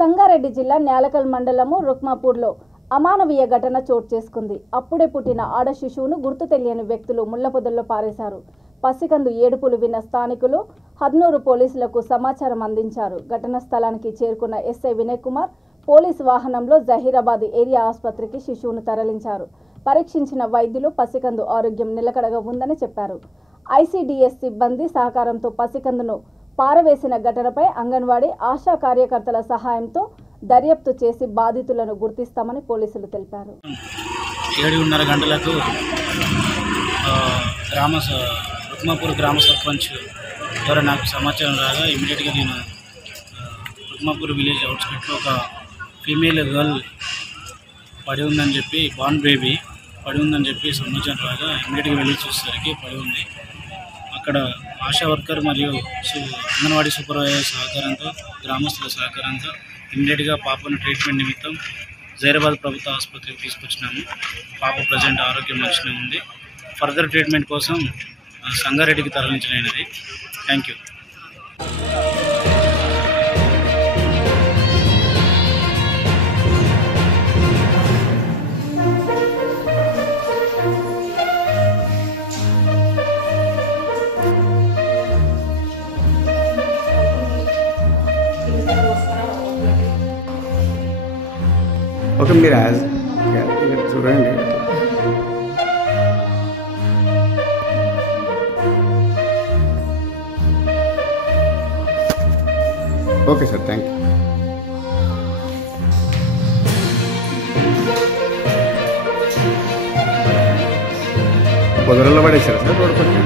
సంగారెడ్డి జిల్లా న్యాలకల్ మండలము రుక్మాపూర్లో అమానవీయ ఘటన చోటు చేసుకుంది. అప్పుడే పుట్టిన ఆడ శిశువును గుర్తు తెలియని వ్యక్తులు ముళ్లపొదల్లో పారేశారు. పసికందు ఏడుపులు విన్న స్థానికులు హద్నూరు పోలీసులకు సమాచారం అందించారు. ఘటనా స్థలానికి చేరుకున్న ఎస్ఐ వినయ్ కుమార్ పోలీసు వాహనంలో జహీరాబాద్ ఏరియా ఆసుపత్రికి శిశువును తరలించారు. పరీక్షించిన వైద్యులు పసికందు ఆరోగ్యం నిలకడగా ఉందని చెప్పారు. ఐసీడీఎస్ సిబ్బంది సహకారంతో పసికందును పారవేసిన ఘటనపై అంగన్వాడీ ఆశా కార్యకర్తల సహాయంతో దర్యాప్తు చేసి బాధితులను గుర్తిస్తామని పోలీసులు తెలిపారు. 7:30 గంటలకు రుక్మాపూర్ గ్రామ సర్పంచ్ ద్వారా నాకు సమాచారం రాగా ఇమీడియట్గా నేను రుక్మాపూర్ విలేజ్ అవుట్స్కట్లో ఒక ఫీమేల్ గర్ల్ పడి ఉందని చెప్పి బార్న్ బేబీ పడి ఉందని చెప్పి సమాచారం రాగా ఇమీడియట్గా వెళ్ళి చూసేసరికి పడి ఉంది. అక్కడ ఆశా వర్కర్ మరియు అంగన్వాడీ సూపర్వైజర్ సహకారంతో గ్రామస్తుల సహకారంతో ఇమీడియట్గా పాపను ట్రీట్మెంట్ నిమిత్తం జహీరాబాద్ ప్రభుత్వ ఆసుపత్రికి తీసుకొచ్చినాము. పాప ప్రజెంట్ ఆరోగ్యం మంచిగా ఉంది. ఫర్దర్ ట్రీట్మెంట్ కోసం సంగారెడ్డికి తరలించలేనిది. Thank you. ఓకే, మీరు చూడండి. Okay sir, thank you. పొదలలో పడేసారా సార్ రోడ్డు పక్కన?